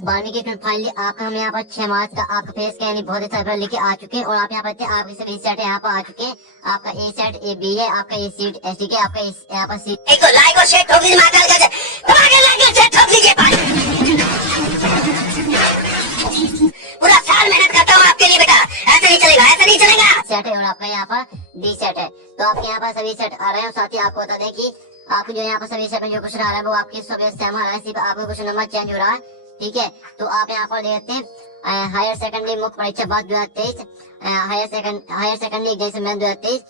12वीं की फाइनली आपका हम यहाँ पर 6 मार्च का आपका फेस का यानी बहुत अच्छा पेपर लेके आ चुके हैं। और आप यहाँ पर आप इसे बी सेट यहाँ पर आ चुके हैं। आपका ए सेट ए बी है, आपका ए सीट एस डी के, आपका यहाँ पर सीट एक तो लाइक और शेयर ठोक दीजिए, महाकाल का दबा के लाइक और शेयर ठोक दीजिए। पूरा साल मेहनत करता हूँ आपके लिए बेटा, ऐसा नहीं चलेगा, ऐसा नहीं चलेगा। सेट है और आपका यहाँ पर डी सेट है। तो आपके यहाँ पर सभी सेट आ रहे हैं। साथ ही आपको बता दें कि आपको जो यहाँ पर सभी सेट में जो क्वेश्चन आ रहा है वो आपके सभी सेम आ रहा है, सिर्फ आपका क्वेश्चन नंबर चेंज हो रहा है। ठीक है, तो आप यहाँ पर देखते हैं हायर सेकेंडरी मुख्य परीक्षा बाद 2023, हायर सेकेंडरी एग्जामिनेशन 2023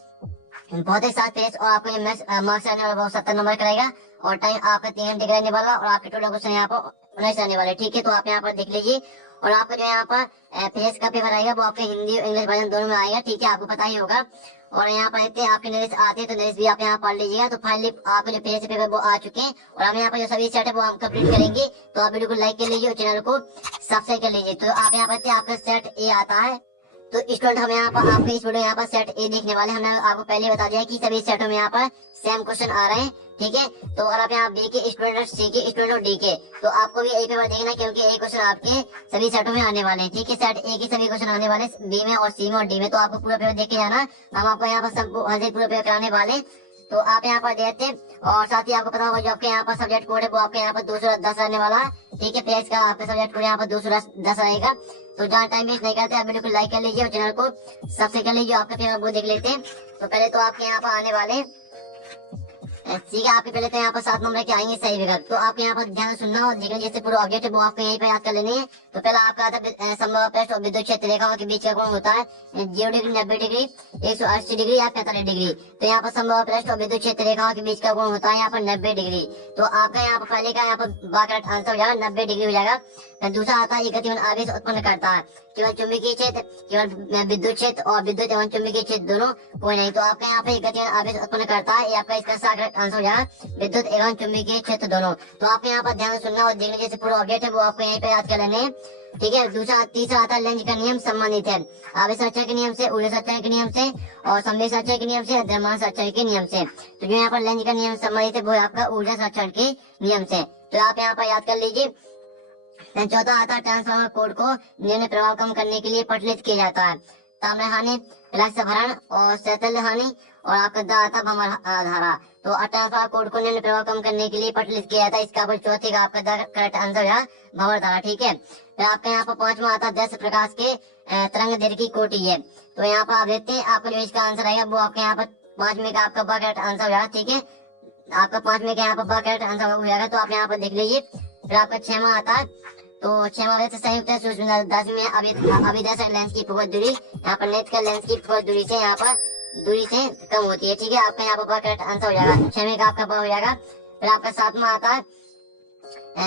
बहुत ही साथ पेज। और आपको ये मार्क्स आने वाला 70 नंबर करेगा और टाइम आपका 3 घंटे का रहने वाला और आपके टोटल क्वेश्चन यहाँ पर 19 आने वाले। ठीक है, तो आप यहाँ पर देख लीजिए। और आपका जो यहाँ पर फेस का पेपर आएगा वो आपके हिंदी और इंग्लिश वर्जन दोनों में आएगा। ठीक है, आपको पता ही होगा। और यहाँ पर इतने आपके नोट्स आते हैं तो नोट्स भी आप यहाँ पढ़ लीजिएगा। तो फाइनली आपके जो फेस पेपर वो आ चुके हैं और हम यहाँ पर जो सभी सेट है वो हम कंप्लीट करेंगे। तो आप वीडियो को लाइक कर लीजिए और चैनल को सब्सक्राइब कर लीजिए। तो आप यहाँ पर आपका सेट ए आता है। तो स्टूडेंट हम यहाँ पर आपके इस वीडियो यहाँ पर सेट ए देखने वाले। हमने आपको पहले बता दिया कि सभी सेटों में यहाँ पर सेम क्वेश्चन आ रहे हैं। ठीक है, तो अगर आप यहाँ बी के स्टूडेंट और सी के स्टूडेंट और डी के, तो आपको भी ए पेपर देखना क्योंकि ए क्वेश्चन आपके सभी सेटों में आने वाले हैं। ठीक है, सेट ए के सभी क्वेश्चन आने वाले बी में और सी में और डी में। तो आपको पूरा पेपर देख के जाना। हम आपको यहाँ पर सबको हर पूरा पेपर कराने वाले। तो आप यहाँ पर देखते हैं। और साथ ही आपको पता होगा जो आपके यहाँ पर सब्जेक्ट कोड है वो आपके यहाँ पर 210 रहने वाला है। ठीक है, पेज का आपका सब्जेक्ट कोड यहाँ पर 210 रहेगा। तो जहाँ टाइम वेस्ट नहीं करते आप वीडियो को लाइक कर लीजिए और चैनल को सब्सक्राइब कर लीजिए। आपका पेपर वो देख लेते हैं। तो पहले तो आपके यहाँ पर आने वाले ठीक है, आपके पहले तो यहाँ पर 7 नंबर के आएंगे सही विकल्प। तो आपके यहाँ पर ध्यान से सुनना और देखना, जैसे पूरा ऑब्जेक्ट है वो आपको यहीं पे याद कर लेनी है। तो पहला आपका आता है संभव पृष्ठ और विद्युत क्षेत्र रेखा के बीच का कोण होता है 0 डिग्री, 90 डिग्री, 180 डिग्री या 45 डिग्री। तो यहाँ पर संभव पृष्ठ और विद्युत क्षेत्र रेखा के बीच का कोण होता है यहाँ पर 90 डिग्री। तो आपका यहाँ पर पहले का यहाँ पर करेक्ट आंसर हो जाएगा, 90 डिग्री हो जाएगा। दूसरा आता है गतिमान आवेश उत्पन्न करता है केवल चुंबकीय क्षेत्र, केवल विद्युत क्षेत्र और विद्युत एवं चुंबकीय क्षेत्र दोनों कोई नहीं। तो आपका यहाँ पे गतिमान आवेश उत्पन्न करता है, ये आपका इसका करेक्ट आंसर हो जाएगा, विद्युत एवं चुंबकीय क्षेत्र दोनों। तो आपको यहाँ पर ध्यान सुनना और देखने, जैसे पूरा ऑब्जेक्ट है वो आपको यहीं पे याद कर लेने हैं। ठीक है, तीसरा आता है लेंज का नियम संबंधित है आवेश संरक्षण के नियम से, ऊर्जा संरक्षण के नियम से और संवेग संरक्षण के नियम से, द्रव्यमान संरक्षण के नियम से। तो जो यहाँ पर लेंज का नियम संबंधित है वो आपका ऊर्जा संरक्षण के नियम से। तो आप यहाँ पर याद कर लीजिए। चौथा आता है ट्रांसफार्मर कोड को निम्न प्रभाव कम करने के लिए प्रचलित किया जाता है ताम्र हानि, भरण और शैथिल्य हानि और आपका आता भंवर धारा। तो ट्रांसफार्मर कोड को निम्न प्रभाव कम करने के लिए प्रचलित किया जाता है। इसका चौथे का आपका करेक्ट आंसर है भंवर धारा। ठीक है, फिर आपका यहाँ पर 5वां आता है 10 प्रकाश के तरंग दैर्घ्य की कोटि है। तो यहाँ पर आप देखते हैं आपका जो इसका आंसर आएगा वो आपके यहाँ पर 5वें का आपका करेक्ट आंसर हो जाएगा। ठीक है, आपका 5वें का यहाँ पर करेक्ट आंसर हो जाएगा। तो आप यहाँ पर देख लीजिए। फिर आपका 6वां आता है, तो 6वां संयुक्त सूक्ष्म दर्शी में अभिदर्शक लेंस की फोकस दूरी यहाँ पर नेत्र का लेंस की फोकस दूरी से यहाँ पर दूरी से कम होती है। ठीक है, आपका यहाँ पर करेक्ट आंसर हो जाएगा, 6वें का आपका हो जाएगा। फिर आपका 7वां आता है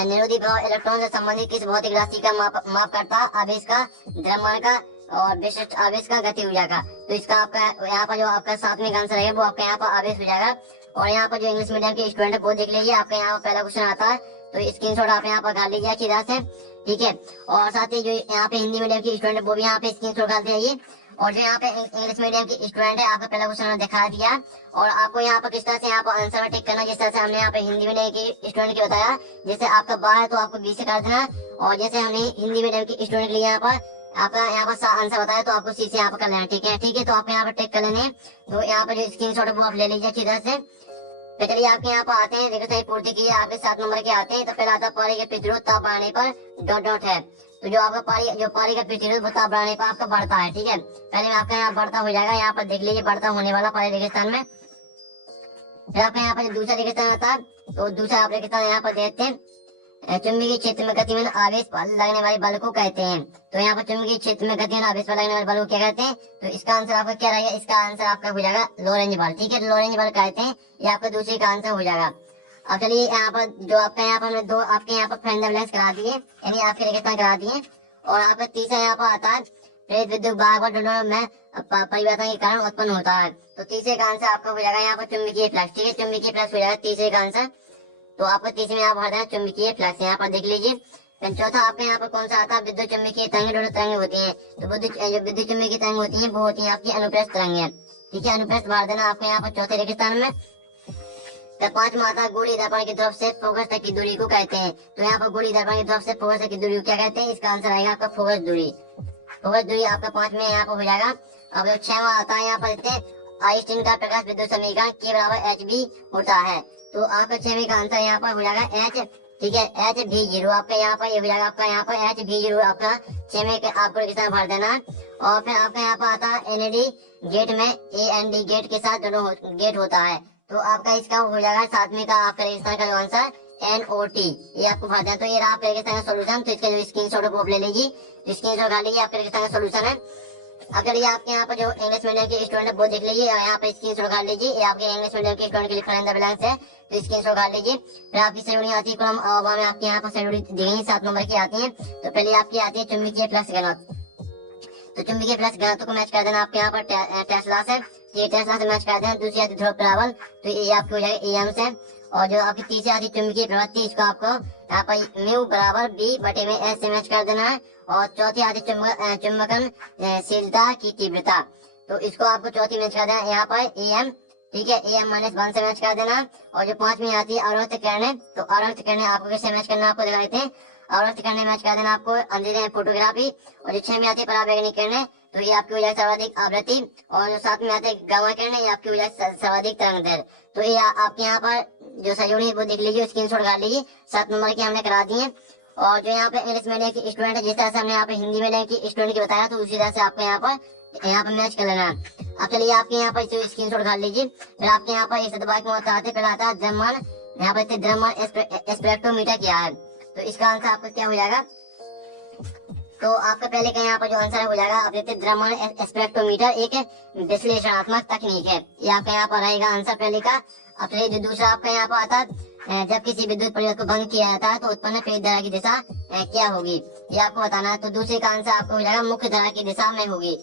निरोधी प्रभाव इलेक्ट्रॉन से संबंधित किस भौतिक राशि का माप करता है, आवेश का, द्रव्यमान का और विशिष्ट आवेश का, गति ऊर्जा का। तो इसका आपका यहाँ पर जो आपका 7वें का आंसर है वो आपका यहाँ पर आवेश हो जाएगा। और यहाँ पर जो इंग्लिश मीडियम के स्टूडेंट है वो देख लीजिए। आपका यहाँ पर पहला क्वेश्चन आता है, तो स्क्रीनशॉट आप यहाँ पर डाल लीजिए अच्छी तरह से। ठीक है, और साथ ही जो यहाँ पे हिंदी मीडियम की स्टूडेंट है वो भी यहाँ पे स्क्रीनशॉट डालते रहिए। और जो यहाँ पे इंग्लिश मीडियम की स्टूडेंट है आपका पहला क्वेश्चन दिखा दिया और आपको यहाँ पर किस तरह से यहाँ पर आंसर में टिक करना, जिस तरह से हमने यहाँ पे हिंदी मीडियम की स्टूडेंट की बताया। जैसे आपका बा है तो आपको बी से कर देना, और जैसे हमने हिंदी मीडियम की स्टूडेंट के लिए यहाँ पर आपका यहाँ पर आंसर बताया तो आपको सी से यहाँ पर कर लेना। ठीक है, ठीक है, तो आप यहाँ पर टिक कर लेने। तो यहाँ पर जो स्क्रीनशॉट है वो आप ले लीजिए अच्छी तरह से। तो चलिए आपके यहाँ पर आते हैं, देखो सही पूर्ति की आपके 7 नंबर के आते हैं। तो पहला आता है पारी के प्रतिरोध ताप बढ़ाने पर डॉट डॉट है। तो जो आपका पारी का प्रतिरोध वो ताप बढ़ाने पर आपका बढ़ता है। ठीक है, पहले आपका यहाँ बढ़ता हो जाएगा, यहाँ पर देख लीजिए बढ़ता होने वाला पारी रेगिस्तान में। फिर आपका यहाँ पर दूसरा रेगिस्तान आता है, तो दूसरा आप रेगिस्तान यहाँ पर देखते हैं चुंबकीय क्षेत्र में गतिमान आवेश पर लगने वाले बल को कहते हैं। तो यहाँ पर चुंबकीय क्षेत्र में गतिमान आवेश पर लगने वाले बल को क्या कहते हैं? तो इसका आंसर आपका क्या रहेगा? इसका आंसर आपका हो जाएगा लोरेंज बल। ठीक है, लोरेंज बल कहते हैं, ये आपका दूसरे का आंसर हो जाएगा। अब चलिए यहाँ पर जो आपका यहाँ पर हमने दो आपके यहाँ पर फ्रेंड लेंस करा दिए, यानी आपके रेगिस्तान करा दिए। और आपका तीसरा यहाँ पर आता है प्रेरित विद्युत भाग में परिवर्तन के कारण उत्पन्न होता है। तो तीसरे का आंसर आपका हो जाएगा यहाँ पर चुंबकीय फ्लक्स। ठीक है, चुंबकीय फ्लक्स हो जाएगा तीसरे का आंसर। तो आपको तीसरे में यहाँ पर है चुंबकीय फ्लक्स, यहाँ पर देख लीजिए। चौथा आपके यहाँ पर कौन सा आता है? विद्युत चुंबकीय तरंग, दोनों तरंगे होती हैं। तो जो विद्युत चुंबकीय तरंग होती हैं वो होती है आपकी अनुप्रस्थ तरंगे। ठीक है, अनुप्रस्थ मार देना आपके यहाँ पर चौथे रेगिस्तान में। पांचवा आता है गोली दर्पण की ध्रुव से फोकस तक की दूरी को कहते हैं। तो यहाँ पर गोली दर्पण की ध्रुव से फोकस तक की दूरी को क्या कहते हैं? इसका आंसर आएगा आपका फोकस दूरी। फोकस दूरी आपका 5 में यहाँ पर हो जाएगा। अब जो 6वां आता है यहाँ पर देखते हैं आइंस्टीन का प्रकाश विद्युत समीकरण के बराबर एच बी होता है। तो आपका 6वें का आंसर यहाँ पर हो जाएगा एच, ठीक है, एच भी जीरो आपका यहाँ पर ये हो जाएगा आपका यहाँ पर एच भी जीरो आपका 6वें के आपको किस तरह भर देना है। और फिर आपका यहाँ पर आता है एनएडी गेट में एएनडी गेट के साथ दोनों गेट होता है। तो आपका इसका हो जाएगा 7वें का आपका रेगिस्तान का जो आंसर NOT ये आपको भर देना। तो ये रहा आपका रेगिस्तान का सोल्यूशन। तो इसका जो स्क्रीनशॉट है वो आप ले लीजिए, स्क्रीनशॉट खा लीजिए, आपका रेगिस्तान का सोल्यूशन है। अब चलिए आपके यहाँ पर जो इंग्लिश मीडियम के स्टूडेंट है वो देख लीजिए और यहाँ पे स्क्रीनशॉट कर लीजिए। ये आपके इंग्लिश मीडियम के स्टूडेंट के लिए फॉर द ब्लैंक्स है, तो स्क्रीनशॉट कर लीजिए। फिर आपकी श्रेणी आती है कॉलम अ में आपके यहाँ पर श्रेणी दी गई 7 नंबर की आती है। तो पहले आपकी आती है चुंबकीय फ्लक्स घनत्व। तो चुंबकीय फ्लक्स घनत्व को मैच कर देना आपके यहाँ पर टेस्ला से, ये टेस्ला से मैच कर देना। दूसरी आती ध्रुव प्रबल, तो ये आपकी हो जाएगी EM से। और जो आपकी तीसरी आती चुंबकीय प्रवृत्ति इसको आपको यहाँ पर म्यू बराबर B बटे में S से मैच कर देना है। और चौथी आती चुंबकनशीलता की तीव्रता, तो इसको आपको चौथी मैच कर देना यहाँ पर AM, ठीक है, AM-1 से मैच कर देना। और जो 5वीं आती है अवरक्त किरणें, तो अवरक्त किरणें आपको किससे मैच करना आपको दिखा देते हैं। अवरक्त किरणें मैच कर देना आपको अंधेरे में फोटोग्राफी। और जो 6वीं आती है पराबैंगनी किरणें, तो ये आपकी हो जाए सर्वाधिक आवृत्ति। और जो 7वीं आती है गामा किरणें, ये आपकी हो जाए सर्वाधिक तरंग दैर्घ्य। तो ये आपके यहाँ पर जो सहयोगी वो देख लीजिए, स्क्रीनशॉट कर लीजिए। 7 नंबर की हमने करा दी है। और जो यहाँ पे इंग्लिश मीडियम की स्टूडेंट है, जिस तरह से हमने यहाँ पे हिंदी मीडियम की स्टूडेंट की बताया, तो उसी तरह से आपको यहाँ पर मैच कर लेना है। अब चलिए आपके यहाँ पर स्क्रीनशॉट कर लीजिए। फिर आपके यहाँ पर इस दबाव के महत्व आते, पहले आता है द्रव्यमान, यहाँ पर द्रव्यमान स्पेक्ट्रोमीटर क्या है। तो इसका आंसर आपका क्या हो जाएगा? तो आपका पहले का यहाँ पर जो आंसर हो जाएगा, आप देखते द्रव्यमान स्पेक्ट्रोमीटर एक विश्लेषणात्मक तकनीक है, ये आपका यहाँ पर रहेगा आंसर पहले का। अब चलिए जो दूसरा आपका यहाँ पर आता है, जब किसी विद्युत परिपथ को बंद किया जाता है तो उत्पन्न प्रेरित धारा की दिशा क्या होगी, ये आपको बताना है। तो दूसरे का आंसर आपको हो जाएगा मुख्य धारा की दिशा में होगी।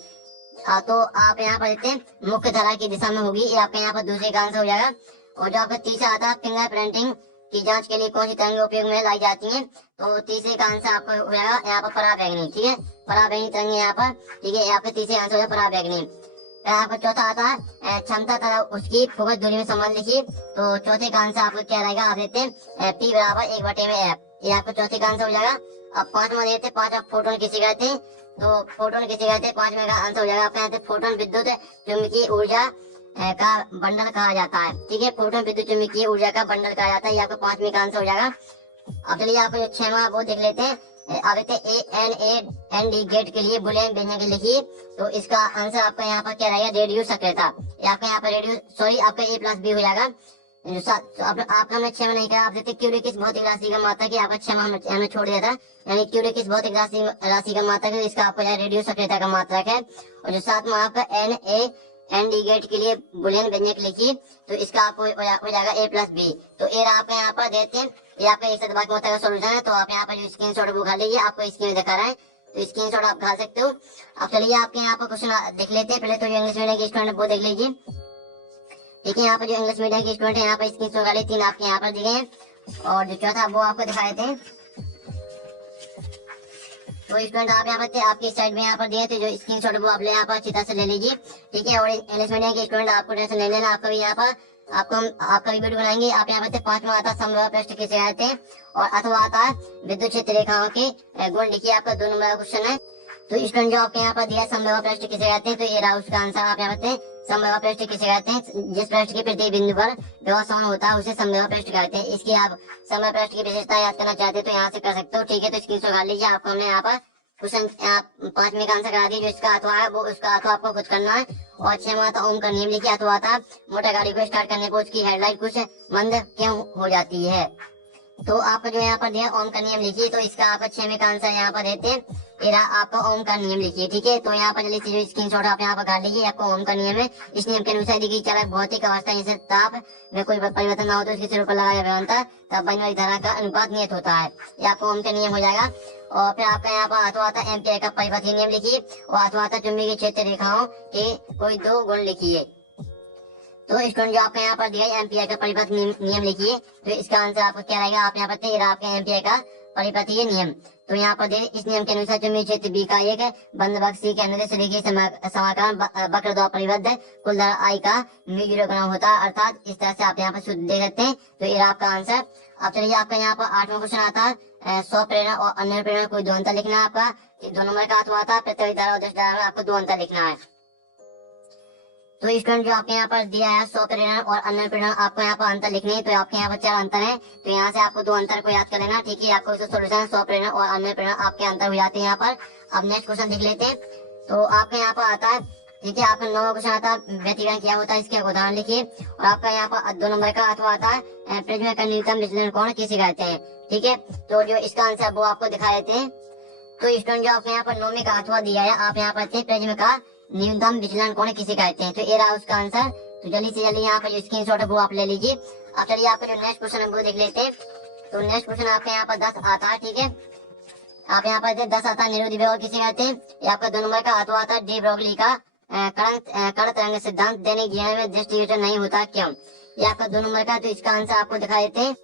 तो आप यहाँ पर देखते हैं मुख्य धारा की दिशा में होगी, ये आपका यहाँ पर दूसरे का आंसर हो जाएगा। और जो आपका तीसरा आता है फिंगर प्रिंटिंग की जांच के लिए कौन सी तरंगें उपयोग में लाई जाती हैं, तो तीसरे का आंसर आपको हो जाएगा यहाँ पर पराबैंगनी, ठीक है, पराबैंगनी तरंगे यहाँ पर, ठीक है, यहाँ पे तीसरे आंसर हो जाएगा पराबैंगनी। यहाँ पर चौथा आता है क्षमता तथा उसकी फोकस दूरी में संबंध लिखिए। तो चौथे का आंसर आपको क्या रहेगा, आप देखते हैं P बराबर 1 बटे में F, ये आपको चौथे का आंसर हो जाएगा। अब 5वां देखते हैं, 5वां फोटोन किसे कहते हैं, तो फोटोन किसे कहते हैं, 5वें का आंसर हो जाएगा आपके यहाँ पे फोटोन विद्युत चुंबकीय ऊर्जा का बंडल कहा जाता है, ठीक है, फोटोन विद्युत चुंबकीय ऊर्जा का बंडल कहा जाता है, ये आपको 5वें का आंसर हो जाएगा। अब चलिए आपको जो 6वां वो देख लेते हैं। अब ANAND गेट के लिए बुलियन व्यंजक लिखिए। तो इसका आंसर आपका यहाँ पर क्या रहेगा, रेडियो सक्रियता, आपका यहाँ पर रेडियो सॉरी आपका A+B हो जाएगा। आपका हमने 6 में नहीं कहा, आप देखते क्यूबिक भौतिक राशि का मात्रक है, आपका 6 हमने छोड़ दिया था, यानी क्यूबिक भौतिक राशि का मात्रक है, इसका आपको रेडियो सक्रियता का मात्रक है। और जो 7वां आपका NAND गेट के लिए बुलियन व्यंजक लिखिए। तो इसका आपको हो जाएगा A+B। तो ए आपका यहाँ पर देते हैं, ये आपका एक दबाव के महत्व का सोल्यूशन है। तो आप यहाँ पर जो स्क्रीनशॉट वो खा लीजिए, आपको स्क्रीन में दिखा रहा है, तो स्क्रीनशॉट आप खा सकते हो। अब चलिए आपके यहाँ पर क्वेश्चन देख लेते हैं। पहले तो जो इंग्लिश मीडियम के स्टूडेंट वो देख लीजिए, ठीक है, यहाँ पर जो इंग्लिश मीडियम के स्टूडेंट है यहाँ पर स्क्रीनशॉट खा लीजिए, 3 आपके यहाँ पर दिए हैं। और जो चौथा वो आपको दिखा देते हैं, तो स्टूडेंट आप यहाँ पर आपकी साइड में यहाँ पर दिए, तो जो स्क्रीनशॉट वो आप यहाँ पर अच्छी तरह से ले लीजिए, ठीक है। और इंग्लिश मीडियम के स्टूडेंट आपको टेंशन नहीं लेना, आपका भी यहाँ पर आपका भी वीडियो बनाएंगे। आप यहाँ पर 5वां आता है समबाहु पृष्ठ किसे कहते हैं, और अथवा आता है विद्युत क्षेत्र रेखाओं के गुण लिखिए, आपका 2 नंबर का क्वेश्चन है। तो स्टूडेंट जो आपके यहाँ पर दिया समबाहु पृष्ठ किसे कहते हैं, तो ये रहा उसका आंसर। आप यहाँ पर समबाहु पृष्ठ किसे कहते हैं, जिस पृष्ठ के प्रत्येक बिंदु पर विभव समान होता है उसे समबाहु पृष्ठ कहते हैं। इसकी आप समबाहु पृष्ठ की विशेषता याद करना चाहते हो तो यहाँ से कर सकते हो, ठीक है। तो स्क्रीनशॉट कर लीजिए, आपको हमने यहाँ पर क्वेश्चन 5वें का आंसर करा दिया, जो इसका अथवा है वो उसका अथवा आपको कुछ करना है। और 6वां था ओम का नियम लिखिए, अथवा था मोटर गाड़ी को स्टार्ट करने पर उसकी हेडलाइट कुछ मंद क्यों हो जाती है। तो आपको जो यहाँ पर दिया ओम का नियम लिखिए, तो इसका आप 6वें का आंसर यहाँ पर देते हैं, ये आपका ओम का नियम लिखिए, ठीक है। तो यहाँ पर जल्दी से जो स्क्रीनशॉट आप यहाँ पर काट लीजिए, आपको ओम का नियम है। इस नियम के अनुसार यदि चालक भौतिक अवस्था जैसे ताप में कोई परिवर्तन ना हो तो उसके सिर पर लगाया व्यवहार तब बनने वाली धारा का अनुपात नियत होता है, ये आपको ओम का नियम हो जाएगा। और फिर आपका यहाँ पर अथवा था एम्पियर का परिपथीय नियम लिखिए, और अथवा था चुंबकीय क्षेत्र रेखाओं के कोई 2 गुण लिखिए। तो स्टूडेंट जो आपका यहाँ पर दिया एम्पियर का परिपथ नियम लिखिए, तो इसका आंसर आपका क्या रहेगा, आप यहाँ पर आपके एम्पियर का परिपथीय नियम। तो यहाँ पर दे इस नियम के अनुसार जो क्षेत्र बी का एक बंद बक्स सी के अनुदेश रेखीय समाकलन वक्र द्वारा परिबद्ध कुल दर आई का म्यू 0 गुना होता है, अर्थात इस तरह से आप यहाँ पर शुद्ध दे सकते हैं। तो ये आपका आंसर। अब चलिए आपका यहाँ पर 8वां क्वेश्चन आता है स्वप्रेरणा और अन्य प्रेरणा कोई दो अंतर लिखना है आपका। 2 नंबर का आता है प्रत्येक धारा और दृश्य धारा में आपको 2 अंतर लिखना है। तो स्टूडेंट जो आपके यहाँ पर दिया है स्वप्रेरणा और अन्य प्रेरणा आपको यहाँ पर अंतर लिखने हैं। तो आपके यहाँ पर 4 अंतर है, तो यहाँ से आपको 2 अंतर को याद कर लेना, ठीक है। आपको इसका सोल्यूशन स्वप्रेरणा और अन्य प्रेरणा आपके अंतर हो जाते हैं यहाँ पर। अब नेक्स्ट क्वेश्चन देख लेते हैं। तो आपके यहाँ पर आता है, ठीक है, आपका 9वां क्वेश्चन आता है व्यतिकरण क्या होता है, इसके उदाहरण लिखिए। और आपका यहाँ पर 2 नंबर का अथवा आता है प्रिज्म का न्यूनतम विचलन कोण किसे कहते हैं, ठीक है। तो जो इसका आंसर वो आपको दिखा देते हैं। तो स्टूडेंट जो आपके यहाँ पर 9वें का अथवा दिया है, आप यहाँ पर प्रिज्म का न्यूनतम विचलन कोण किसे कहते हैं। तो ये रहा उसका आंसर। तो जल्दी से जल्दी यहाँ पर जो स्क्रीनशॉट है वो आप ले लीजिए। अब चलिए आपका जो नेक्स्ट क्वेश्चन है वो देख लेते हैं। तो नेक्स्ट क्वेश्चन आपके यहाँ पर 10 आता है, ठीक है। आप यहाँ पर 10 आता है निरोधी विभव किसे कहते हैं। ये आपका 2 नंबर का अथवा आता है डी ब्रोगली का कण तरंग सिद्धांत दैनिक जीवन में दृष्टिगोचर नहीं होता क्यों। ये आपका 2 नंबर का। तो इसका आंसर आपको दिखा देते हैं।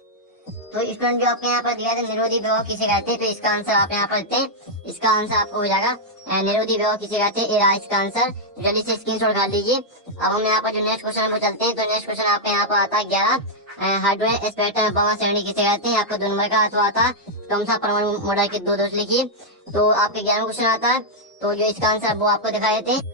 तो स्टूडेंट जो आपके यहाँ पर दिया है निरोधी विभव किसे कहते हैं। तो इसका आंसर आप यहाँ पर देते हैं। इसका आंसर आपको हो जाएगा निरोधी विभव किसे कहते हैं, ये रहा इसका आंसर। जल्दी से स्क्रीनशॉट कर लीजिए। अब हम यहाँ पर जो नेक्स्ट क्वेश्चन है वो चलते हैं। तो नेक्स्ट क्वेश्चन आपके यहाँ पर आता है 11 हाइड्रोजन स्पेक्ट्रम में बमा श्रेणी किसे कहते हैं। आपको 2 नंबर का अथवा आता है क्रमशः परमाणु मॉडल के 2 दोष लिखिए। तो आपके 11वां क्वेश्चन आता है। तो जो इसका आंसर वो आपको दिखा देते हैं।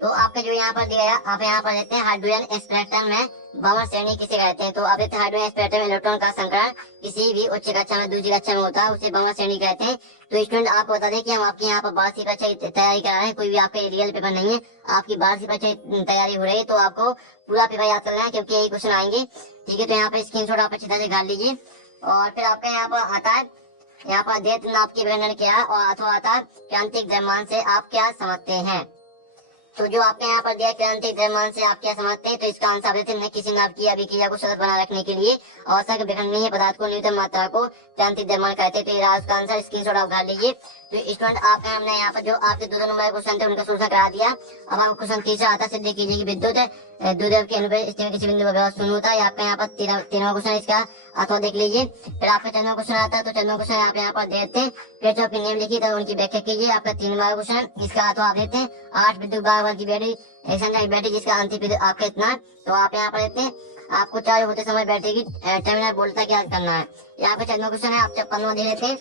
तो आपका जो यहाँ पर दिया है, आप यहाँ पर देते हैं हाइड्रोजन स्पेक्ट्रम में बमा श्रेणी किसे कहते हैं। तो आप देते हैं हाइड्रोजन स्पेक्ट्रम में इलेक्ट्रॉन का संकरण किसी भी उच्च कक्षा में दूसरी कक्षा में होता है, उसे बमा श्रेणी कहते हैं। तो स्टूडेंट आपको बता दें कि हम आपके यहाँ पर वार्षिक परीक्षा की तैयारी करा रहे हैं, कोई भी आपका रियल पेपर नहीं है, आपकी वार्षिक परीक्षा की तैयारी हो रही है। तो आपको पूरा पेपर याद करना है क्योंकि यही क्वेश्चन आएंगे, ठीक है। तो यहाँ पे स्क्रीनशॉट आप अच्छी तरह से निकाल लीजिए। और फिर आपका यहाँ पर आता है, यहाँ पर देत नाप की वर्णन क्या है और अथवा आता है क्रांतिक द्रव्यमान से आप क्या समझते हैं। तो जो आपके यहाँ पर दिया क्रांतिक द्रव्यमान से आप क्या समझते हैं। तो इसका आंसर देते हैं किसी नाप की अभिक्रिया को सतत बनाए रखने के लिए आवश्यक विखंडनीय पदार्थ को न्यूनतम मात्रा को क्रांतिक द्रव्यमान कहते हैं। तो ये उसका आंसर, स्क्रीनशॉट आप उठा लीजिए। तो स्टूडेंट आपका हमने यहाँ पर जो आपके 2 नंबर क्वेश्चन थे उनका सोल्यूशन करा दिया। अब आपको क्वेश्चन तीसरा आता है सिद्ध कीजिए कि विद्युत द्विध्रुव के अनुप्रयोग स्थिति में किसी बिंदु पर व्यवस्था शून्य होता है। आपका यहाँ पर 13वां क्वेश्चन इसका अथवा देख लीजिए। फिर आपका 14वां क्वेश्चन आता है। तो 14वां क्वेश्चन आप यहाँ पर देते हैं किरचॉफ के नियम लिखिए, तो उनकी व्याख्या कीजिए। आपका 3वां क्वेश्चन इसका अथवा आप देते हैं 8 विद्युत भार की बैटरी एक बैटरी जिसका अंतिम विद्युत आपका इतना। तो आप यहाँ पर देते हैं आपको चार्ज होते समय बैटरी की टर्मिनल वोल्टेज क्या करना है। यहाँ पे 14वां क्वेश्चन है, आप 15वां दे लेते हैं।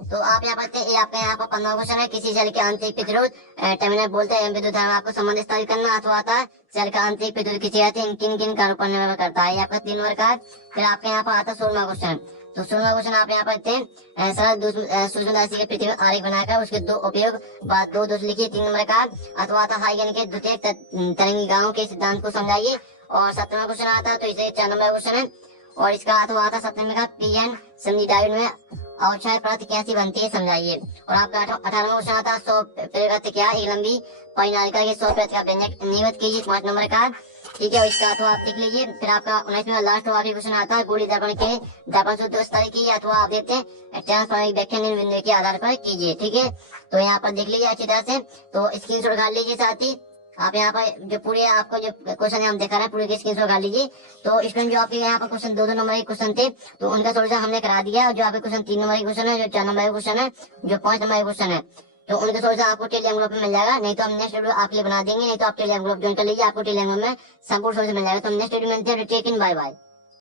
तो आप यहाँ पर ये आपका यहाँ पर 15वां क्वेश्चन है किसी सेल के आंतरिक प्रतिरोध टर्मिनल वोल्टेज एवं विद्युत धारा आपको संबंध स्थापित करना अथवा आता है सेल का आंतरिक प्रतिरोध किसे कहते हैं, किन किन कारणों पर निर्भर करता है। ये आपका 3 नंबर का है। फिर आपके यहाँ पर आता है 16वां क्वेश्चन। तो 16वां क्वेश्चन आप यहाँ पर सरल सूक्ष्मदर्शी के पृथ्वी में आरेख बनाकर उसके 2 उपयोग बाद 2 दोष लिखिए। 3 नंबर का अथवा आता हाइगन के द्वितीय तरंगिकाओं के सिद्धांत को समझाइए। और 17वां क्वेश्चन आता है। तो इसे 4 नंबर क्वेश्चन है और इसका अथवा आता 17वें का पीएन समझी डायोड में अवक्षय परत कैसी बनती है समझाइए। और आपका 18वां क्वेश्चन आता है 100 प्रगति क्या एक लंबी परिनालिका के 100 प्रति का व्यंजक नियमित कीजिए। 5 नंबर का, ठीक है। और इसका अथवा आप देख लीजिए। फिर आपका 19वां लास्ट आखिरी क्वेश्चन आता है गोली दर्पण के दर्पण सूत्र विस्तार कीजिए अथवा आप देते हैं ट्रांसफॉर्मर व्याख्या निम्न बिंदु के आधार पर कीजिए, ठीक है। तो यहाँ पर देख लीजिए अच्छी तरह से। तो स्क्रीनशॉट कर लीजिए। साथ ही आप यहाँ पर जो पूरे आपको जो क्वेश्चन है हम दिखा रहे हैं पूरे के स्क्रीनशॉट कर लीजिए। तो स्टूडेंट जो आपके यहाँ पर क्वेश्चन 2 नंबर के क्वेश्चन थे तो उनका सोल्यूशन हमने करा दिया। और जो आपके क्वेश्चन 3 नंबर के क्वेश्चन है, जो 4 नंबर के क्वेश्चन है, जो 5 नंबर के क्वेश्चन है, तो उनके सोल्यूशन आपको टेलीग्राम ग्रुप में मिल जाएगा। नहीं तो हम नेक्स्ट वीडियो आपके लिए बना देंगे, नहीं तो आप टेलीग्राम ग्रुप ज्वाइन कर लीजिए, आपको टेलीग्राम में संपूर्ण सोल्यूशन मिल जाएगा। तो हम नेक्स्ट वीडियो में मिलते हैं। टेक इन, बाय बाय।